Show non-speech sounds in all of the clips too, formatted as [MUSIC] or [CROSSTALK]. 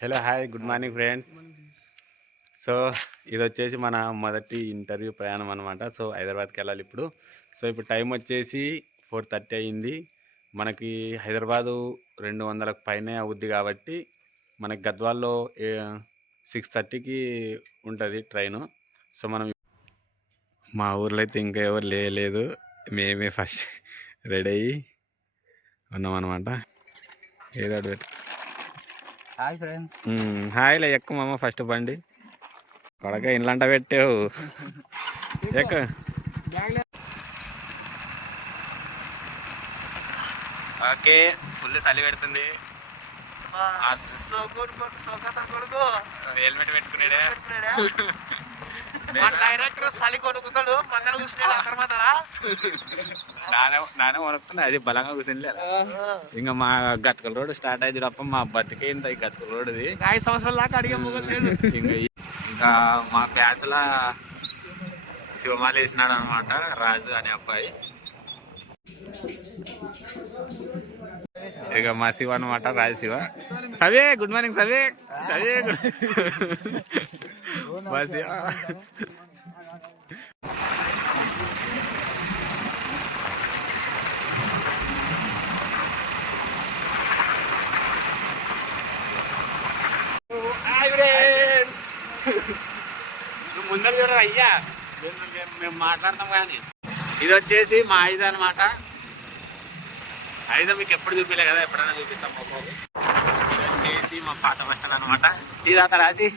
Hello hi good morning friends so ఇది వచ్చేసి మన మొదటి ఇంటర్వ్యూ ప్రయాణం అనమాట సో హైదరాబాద్కి వెళ్ళాలి ఇప్పుడు. సో ఇప్పుడు టైం వచ్చేసి ఫోర్ థర్టీ అయ్యింది మనకి హైదరాబాదు రెండు వందలకు పైనే అవుద్ది కాబట్టి మనకి గద్వాల్లో సిక్స్ థర్టీకి ఉంటుంది ట్రైను. సో మనం మా ఊర్లో అయితే ఇంకా ఎవరు లేదు. మేమే ఫస్ట్ రెడీ అయ్యి ఉన్నాం అనమాట ఏదో పెట్టు. Hi friends. మ్మ్. హాయ్లే ఎక్కువ మామ ఫస్ట్ బండి. కొడక ఇండ్లంట పెట్టావు. ఎక్క. ఓకే ఫుల్ చలి పెడుతుంది. హెల్మెట్ పెట్టుకున్నాడే. డైరెక్టర్ చలి కొనుక్కుతాడు పక్కన కూర్చున్నాడు అక్కడ నానే నానే వణుకుతుంది అది బలంగా కూర్చుని ఇంకా మా గతుకుల రోడ్ స్టార్ట్ అయ్యింది తప్ప మా బతికే ఇంత ఈ గతుకుల రోడ్ది ఐదు సంవత్సరాల దాకా అడిగే లేడు. ఇంకా ఇంకా మా బ్యాచ్ల శివమాల వేసినాడు అనమాట రాజు అనే అబ్బాయి. ఇక మా శివ అనమాట రాజు శివ సవే గుడ్ మార్నింగ్ సవే సవే good- [LAUGHS] మా శివ నువ్వు ముందర చూడరు అయ్యా. మేము- మాట్లాడతాం కానీ. ఇది వచ్చేసి మా ఆయుధ అనమాట ఆయుధం మీకు ఎప్పుడు చూపిలే కదా ఎప్పుడైనా చూపిస్తాం బాబు. ఇది వచ్చేసి మా పాత బస్టల్ అనమాట టీ తాత రాసి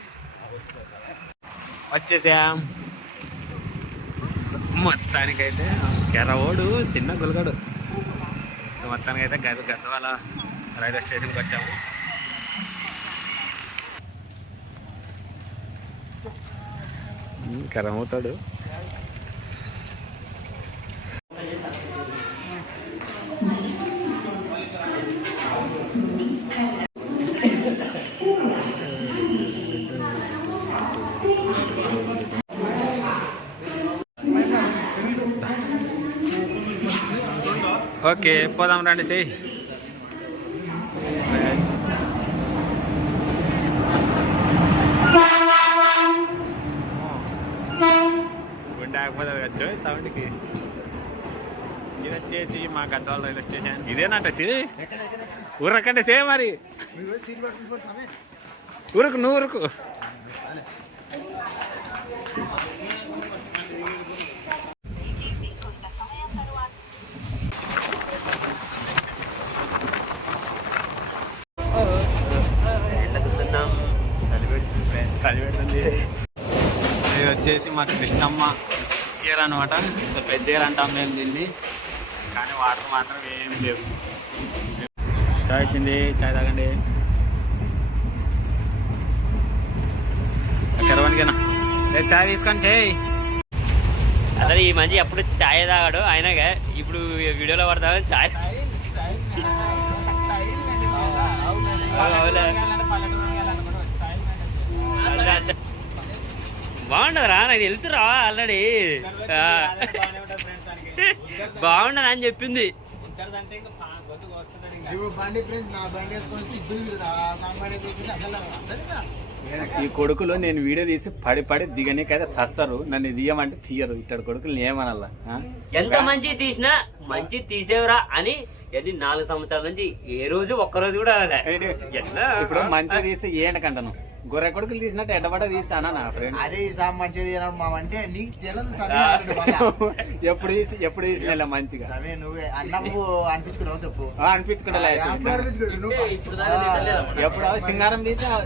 వచ్చేసాం. మొత్తానికైతే కెరవోడు చిన్న గులగడు. సో మొత్తానికైతే గద గద్వాల రైల్వే స్టేషన్కి వచ్చాము. కరమవుతాడు ఓకే పోదాం రండి సే గుండె కదా సౌండ్కి. ఇది వచ్చేసి మా గద్వాల రైల్వే స్టేషన్. ఇదేనంట సి ఊరకంటే సే మరి. ఊరుకు నువ్వు ఊరుకు. పెడుతుంది ఇది వచ్చేసి మా కృష్ణమ్మ. ఇయర్ అనమాట సో పెద్ద ఇయర్ అంటాం మేము దీన్ని. కానీ వాటర్ మాత్రం ఏమి లేవు. చాయ్ వచ్చింది చాయ్ తాగండి. కరవనికేనా లేదు చాయ్ తీసుకొని చేయి. అసలు ఈ మంచి ఎప్పుడు ఛాయ్ తాగాడు అయినాగా ఇప్పుడు వీడియోలో పడతాడు ఛాయ్ అవునులే. బాగుండదురా నాకు తెలుసురా ఆల్రెడీ [LAUGHS] బాగుండదు అని చెప్పింది. ఈ కొడుకులు నేను వీడియో తీసి పడి పడి దిగనీకైతే సస్తారు నన్ను తీయమంటే తీయరు ఇట్టడు కొడుకులు ఏమనాల ఆ? ఎంత మంచి తీసినా మంచి తీసేవరా అని ఎన్ని నాలుగు సంవత్సరాల నుంచి ఏ రోజు ఒక్క రోజు కూడా ఇప్పుడు మంచిగా తీసి ఏంటకంటాను గొర్రె కొడుకులు తీసినట్టు ఎడబడ తీసానా నా ఫ్రెండ్ అదే ఈ సామ్ మంచిది తినడం మా అంటే నీకు తెలియదు సమయం ఎప్పుడు తీసి ఎప్పుడు తీసిన మంచిగా. సమయం నువ్వే. అన్నపు అనిపించుకున్నావు చెప్పు? ఆ, అనిపించుకుంటా ఇప్పుడు దాకా తింటలేదమ్మా. ఎప్పుడు సింగారం తీసి ఆ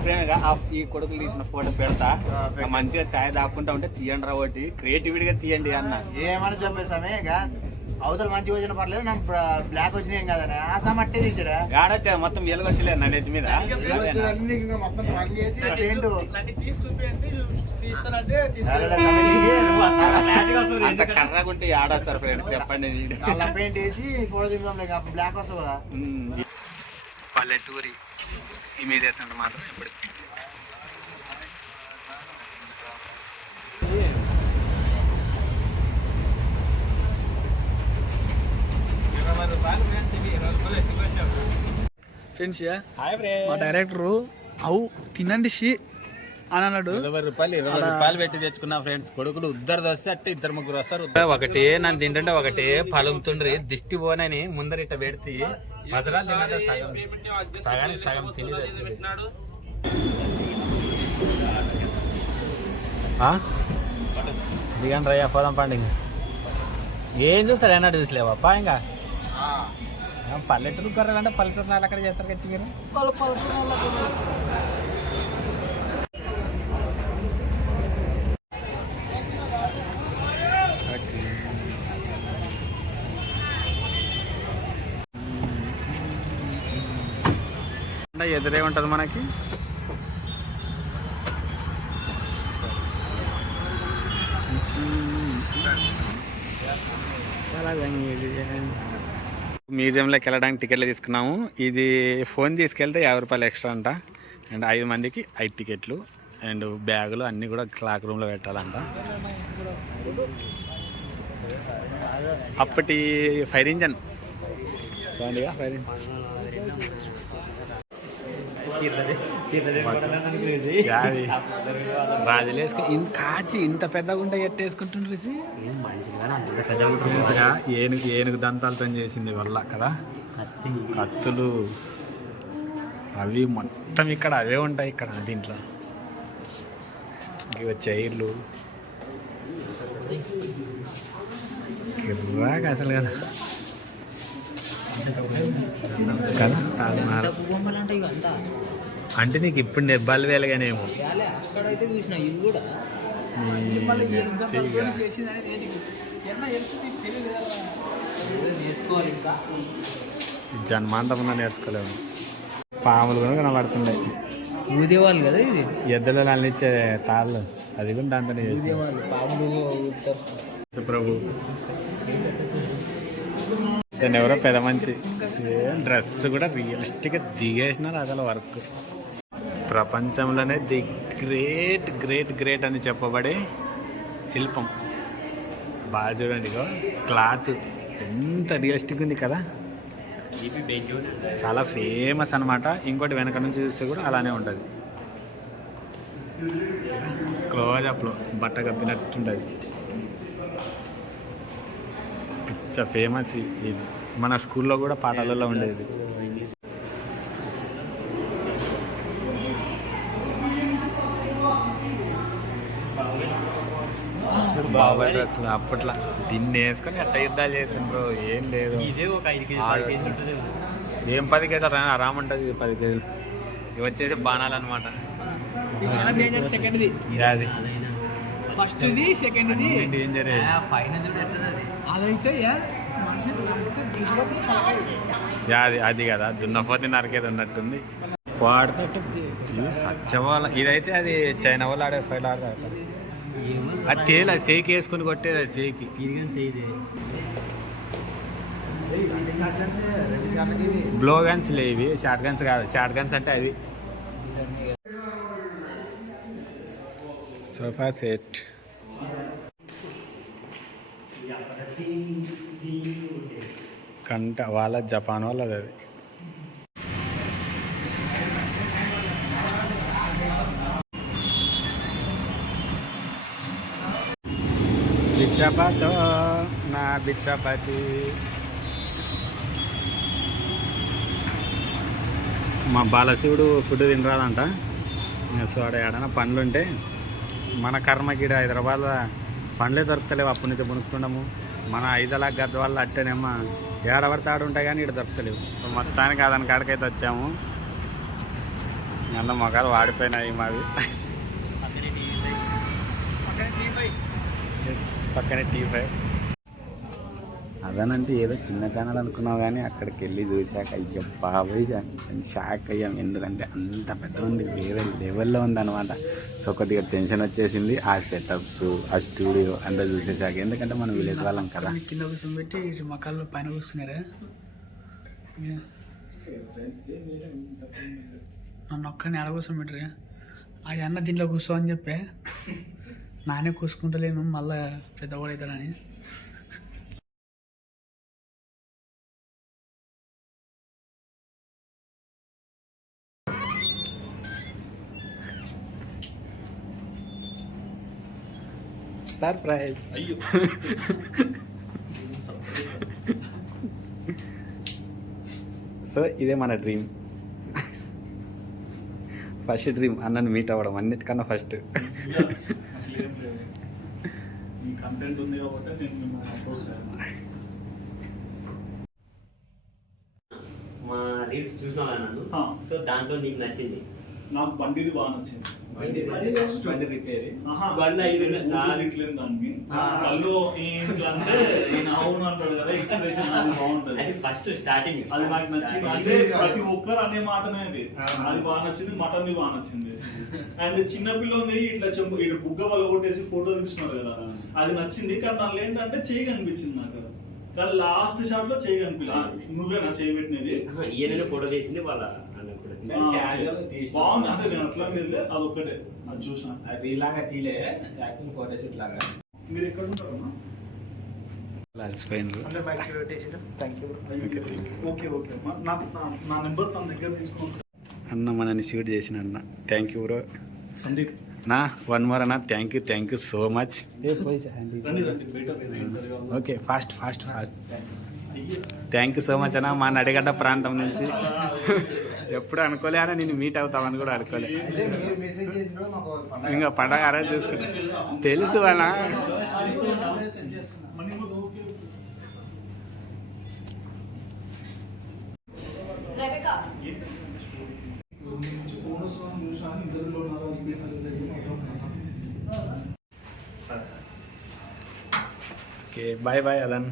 friend గా ఆ ఈ కొడుకులు తీసిన ఫోటో పెడతా. ఆ మంచిగా ఛాయ్ దాక్కుంటా ఉంటే తీయండి రా ఒకటి. క్రియేటివిటీగా తీయండి అన్న. ఏమని చెప్పే సమయం ఇక? అవతల మంచి వచ్చిన పర్లేదు నా బ్లాక్ వచ్చినాయి ఏం కదనే ఆ సమ్ అట్టే తీసాడా. ఆడొచ్చా మొత్తం ఎలుగొచ్చలేదు నా నెత్తి మీద? మొత్తం పెయింట్. [LAUGHS] అంత కర్రగుంటే ఆడొస్తారు ఫ్రెండ్స్ చెప్పండి. నల్ల పెయింట్ వేసి ఫోటో దిగుదాం లేక బ్లాక్ వస్తుంది కదా. పల్లెటూరి ఈ మీద వేస్తుంటే మాత్రం ఎప్పుడు ఫ్రెండ్స్ హాయ్ మా డైరెక్టరు అవు తినండి షీ అని అన్నాడు. ఇరవై రూపాయలు ఇరవై రూపాయలు పెట్టి తెచ్చుకున్న ఫ్రెండ్స్ కొడుకులు ఇద్దరు వస్తే అట్టే ఇద్దరు ముగ్గురు వస్తారు. ఒకటే నన్ను తింటుంటే ఒకటే పలుముతుండ్రి దిష్టి పోనని ముందర ఇట్ట పెడితే మసరాలు తినంటే సగం సగానికి సగం తిని దిగండి రయ్యా పోదాం పండుగ. ఏం చూస్తారు ఏనాడు చూసలేవా? ఇంకా. పల్లెటూరు కొర్రలంటే పల్లెటూరు నాలు అక్కడ చేస్తారు కచ్చి మీరు? ఎదురే ఉంటుంది మనకి. మ్యూజియంలోకి వెళ్ళడానికి టికెట్లు తీసుకున్నాము. ఇది ఫోన్ తీసుకెళ్తే యాభై రూపాయలు ఎక్స్ట్రా అంట. అండ్ ఐదు మందికి ఐదు టికెట్లు. అండ్ బ్యాగులు అన్నీ కూడా క్లాక్ రూమ్లో పెట్టాలంట. అప్పటి ఫైర్ ఇంజన్. Fire engine. యాది. రాజులేసుకు [LAUGHS] ఇన్ కాచి ఇంత పెద్దగా ఉంటే ఎట్టేసుకుంటుండ్రు ఇది? ఇంతగా ఏనుగు ఏనుగు దంతాలతో చేసింది వల్ల కదా? కత్తులు. అవి మొత్తం ఇక్కడ అవే ఉంటాయి ఇక్కడ దీంట్లో. ఇవి చైర్లు. కిర్రాక అసలు కదా. కదా? తాజ్మహల్. అంటే నీకు ఇప్పుడు నెబ్బాలు వేలగానేమో. అక్కడైతే చూసిన ఇవి కూడా. చేసింది అనేది ఏంటి? ఎన్న చేస్తుంది తెలియదు కదా. నేర్చుకోవాలి ఇంకా. జన్మాంతం నేర్చుకోలేము. పాములు కూడా కనబడుతుండే. ఊదేవాళ్ళు కదా ఇది? ఎద్దులలో అల్లిచ్చే తాళ్ళు. అది కూడా దాంతో పాములు. ప్రభు. నేను ఎవరో పెద్ద మంచి డ్రెస్ కూడా రియలిస్టిక్గా దిగేసినారు అసలు వర్క్. ప్రపంచంలోనే ది గ్రేట్ గ్రేట్ గ్రేట్ అని చెప్పబడే శిల్పం. బాగా చూడండి ఇగో క్లాత్. ఎంత రియలిస్టిక్ ఉంది కదా. చాలా ఫేమస్ అన్నమాట. ఇంకోటి వెనక నుంచి చూస్తే కూడా అలానే ఉంటుంది. క్లోజప్లో బట్ట కప్పినట్టుంటుంది. పిచ్చ ఫేమస్ ఇది. మన స్కూల్లో కూడా పాఠాలలో ఉండేది. బాబాయ్ డ్రెస్ అప్పట్లో దీన్ని వేసుకొని అట్ట యుద్ధాలు చేసింది బ్రో ఏం లేదు. ఇదే ఒక ఐదు కేజీ ఏం పది కేజీలు రా రామంటది పది కేజీలు. ఇవి వచ్చేసి బాణాలు అనమాట అది ఫస్ట్ ఇది సెకండ్ ఇది డేంజర్ పైన చూడట్లేదు అది. అదైతే. [LAUGHS] అది అది కదా దున్నపోతే నరికేది ఉన్నట్టుంది సత్యవాళ్ళ ఇదైతే అది చైనా వాళ్ళు ఆడే ఫైల్ ఆడతారు అది తేలి అది సేకి వేసుకుని కొట్టేది అది సేకి బ్లో గన్స్ లేవి షార్ట్ గన్స్ కాదు. షార్ట్ గన్స్ అంటే అవి. సోఫా సెట్ కంట వాళ్ళ జపాన్ వాళ్ళది అది. బిచ్చపతో నా బిచ్చపతి. మా బాలశివుడు ఫుడ్ తినరాదంట. సో ఆడ ఏడైనా పనులుంటే మన కర్మకి హైదరాబాద్ పండ్లే దొరుకుతలేవు అప్పటి నుంచి మునుకుతుండము మన ఐదలా గద్ద వల్ల అట్టేనేమో ఏడబడితే ఆడు ఉంటాయి కానీ ఇక్కడ దొరుకుతలేవు. సో మొత్తానికి అదని కాడికైతే వచ్చాము. అన్న మొగాలు వాడిపోయినాయి మావి. పక్కనే టీ ఫైవ్. అదనంటే ఏదో చిన్న ఛానల్ అనుకున్నావు కానీ అక్కడికి వెళ్ళి చూశాక అయ్యో బాబాయ్ షాక్ అయ్యాం. ఎందుకంటే అంత పెద్ద ఉంది వేరే లెవెల్లో ఉందన్నమాట. సో కొద్దిగా టెన్షన్ వచ్చేసింది. ఆ సెటప్స్ ఆ స్టూడియో అంతా చూసేసాక ఎందుకంటే మనం విలేజ్ వాళ్ళం కదా. కింద కూర్చోబెట్టి పెట్టి మకాళ్ళు పైన కూర్చున్నారా? నన్ను ఒక్కని ఆడ కూర్చోబెట్టరా? ఆ అన్న దీంట్లో కూర్చో అని చెప్పే. నానే కూసుకుంటలేను మళ్ళా పెద్దవాడు సర్ప్రైజ్ అయ్యో సో ఇదే మన డ్రీమ్ ఫస్ట్ డ్రీమ్ అన్నని మీట్ అవ్వడం అన్నిటికన్నా ఫస్ట్ మీ కంటెంట్ ఉంది కాబట్టి నేను మిమ్మల్ని అప్రోచ్ అయ్యాను మా రీల్స్ చూసినా నన్ను. సో దాంట్లో నీకు నచ్చింది? నాకు బండిది బాగా నచ్చింది. బండి రిపేర్. ఆహా, బండి ఐదు నా- దానికి కళ్ళు ఈయన అవును అంటాడు కదా ఎక్స్ప్రెషన్ అది బాగుంటది. అది ఫస్ట్ స్టార్టింగ్ అది నాకు నచ్చింది. అంటే ప్రతి ఒక్కరు అనే మాటనే అది. అది బాగా నచ్చింది మటన్ బాగా నచ్చింది. అండ్ చిన్న పిల్లల్ని ఇట్లా చెంపు ఇటు బుగ్గ వల్ల కొట్టేసి ఫోటో తీస్తున్నారు కదా. అది నచ్చింది కానీ దానిలో ఏంటంటే చేయి కనిపించింది నాకు కానీ లాస్ట్ షాట్లో చేయి కనిపించలేదు. నువ్వేనా చేయి పెట్టినది? ఈయననే ఫోటో తీసింది వాళ్ళ బాగుంది. అంటే నేను అట్లా లేదు అదొక్కటే అది చూసిన. ఇలాగా తీలే. యాక్చువల్ ఫోటో షూట్ లాగా. మీరు ఎక్కడ ఉంటారమ్మా అలసిపోయినరు అంటే మైక్ పెట్టేసిన థ్యాంక్ యూ ఓకే ఓకే అమ్మా నాకు నా- నా నెంబర్ తన దగ్గర తీసుకోండి సార్ అన్న మనని షూట్ చేసిన అన్న. Thank you bro Sandeep. నా వన్ మోర్ అన్న. Thank you thank you so much. Okay fast fast fast. Thank you so much అన్న. మా నడిగడ్డ ప్రాంతం నుంచి. ఎప్పుడు అనుకోలే అన్న నేను మీట్ అవుతామని కూడా అనుకోలే. ఇంకా పండగ అరేంజ్ చేసుకున్నా. తెలుసు అన్న. తెలియదు. Okay bye bye అదన్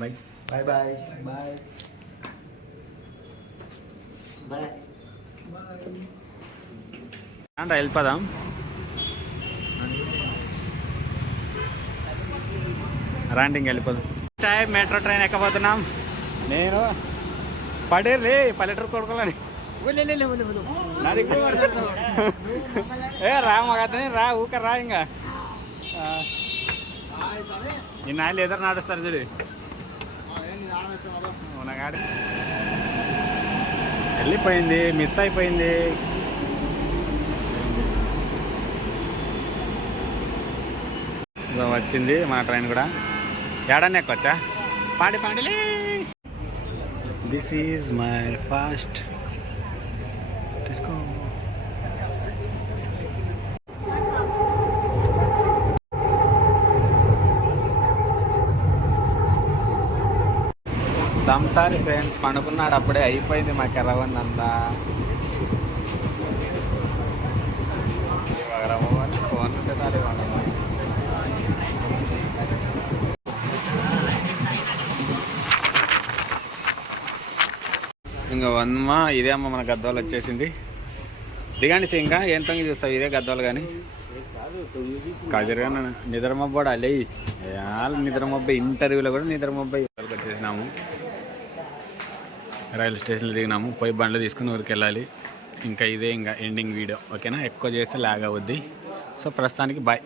bye bye bye bye bye అంటే వెళ్ళిపోదాం రాండి ఇంక వెళ్ళిపోదాం. టైం మెట్రో ట్రైన్ ఎక్కబోతున్నాం? నేను పడేర్లే పల్లెటూరు కొడుకోవాలని ఏ రా మగతని రా ఊక రా ఇంకా. ఆ. ఈ నాయలు ఎదురు నడుస్తారు చూడు. వెళ్ళిపోయింది మిస్ అయిపోయింది. వచ్చింది మన ట్రైన్ కూడా. ఏడన్నా ఎక్కొచ్చా? పాడి పాడిలే. దిస్ ఈజ్ మై ఫాస్ట్ సంసారి ఫ్రెండ్స్ పండుకున్నాడు అప్పుడే అయిపోయింది మాకు ఎరవన్నంతా ఫోన్ ఉంటే చాలు ఇవాళ ఇంకా వన్మ ఇదే అమ్మ మన గద్వాలు వచ్చేసింది. దిగండి సి ఇంకా ఏం తొంగి చూస్తావు? ఇదే గద్వాలు కానీ కదిరిగా నిద్రమబ్బోడు అలే నిద్రమబ్బ ఇంటర్వ్యూలో కూడా నిద్రమబ్బ వచ్చేసినాము. రైల్వే స్టేషన్లో దిగినాము. పోయి బండ్లు తీసుకుని ఊరికి వెళ్ళాలి ఇంకా ఇదే ఇంకా ఎండింగ్ వీడియో. ఓకేనా? ఎక్కువ చేస్తే లాగ్ అవుద్ది. సో ప్రస్తుతానికి బాయ్.